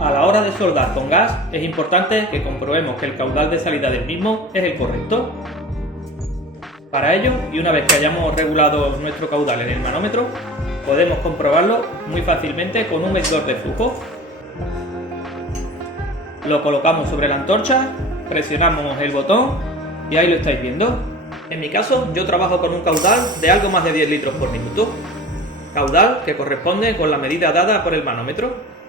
A la hora de soldar con gas es importante que comprobemos que el caudal de salida del mismo es el correcto. Para ello, y una vez que hayamos regulado nuestro caudal en el manómetro, podemos comprobarlo muy fácilmente con un medidor de flujo. Lo colocamos sobre la antorcha, presionamos el botón y ahí lo estáis viendo. En mi caso, yo trabajo con un caudal de algo más de 10 litros por minuto. Caudal que corresponde con la medida dada por el manómetro.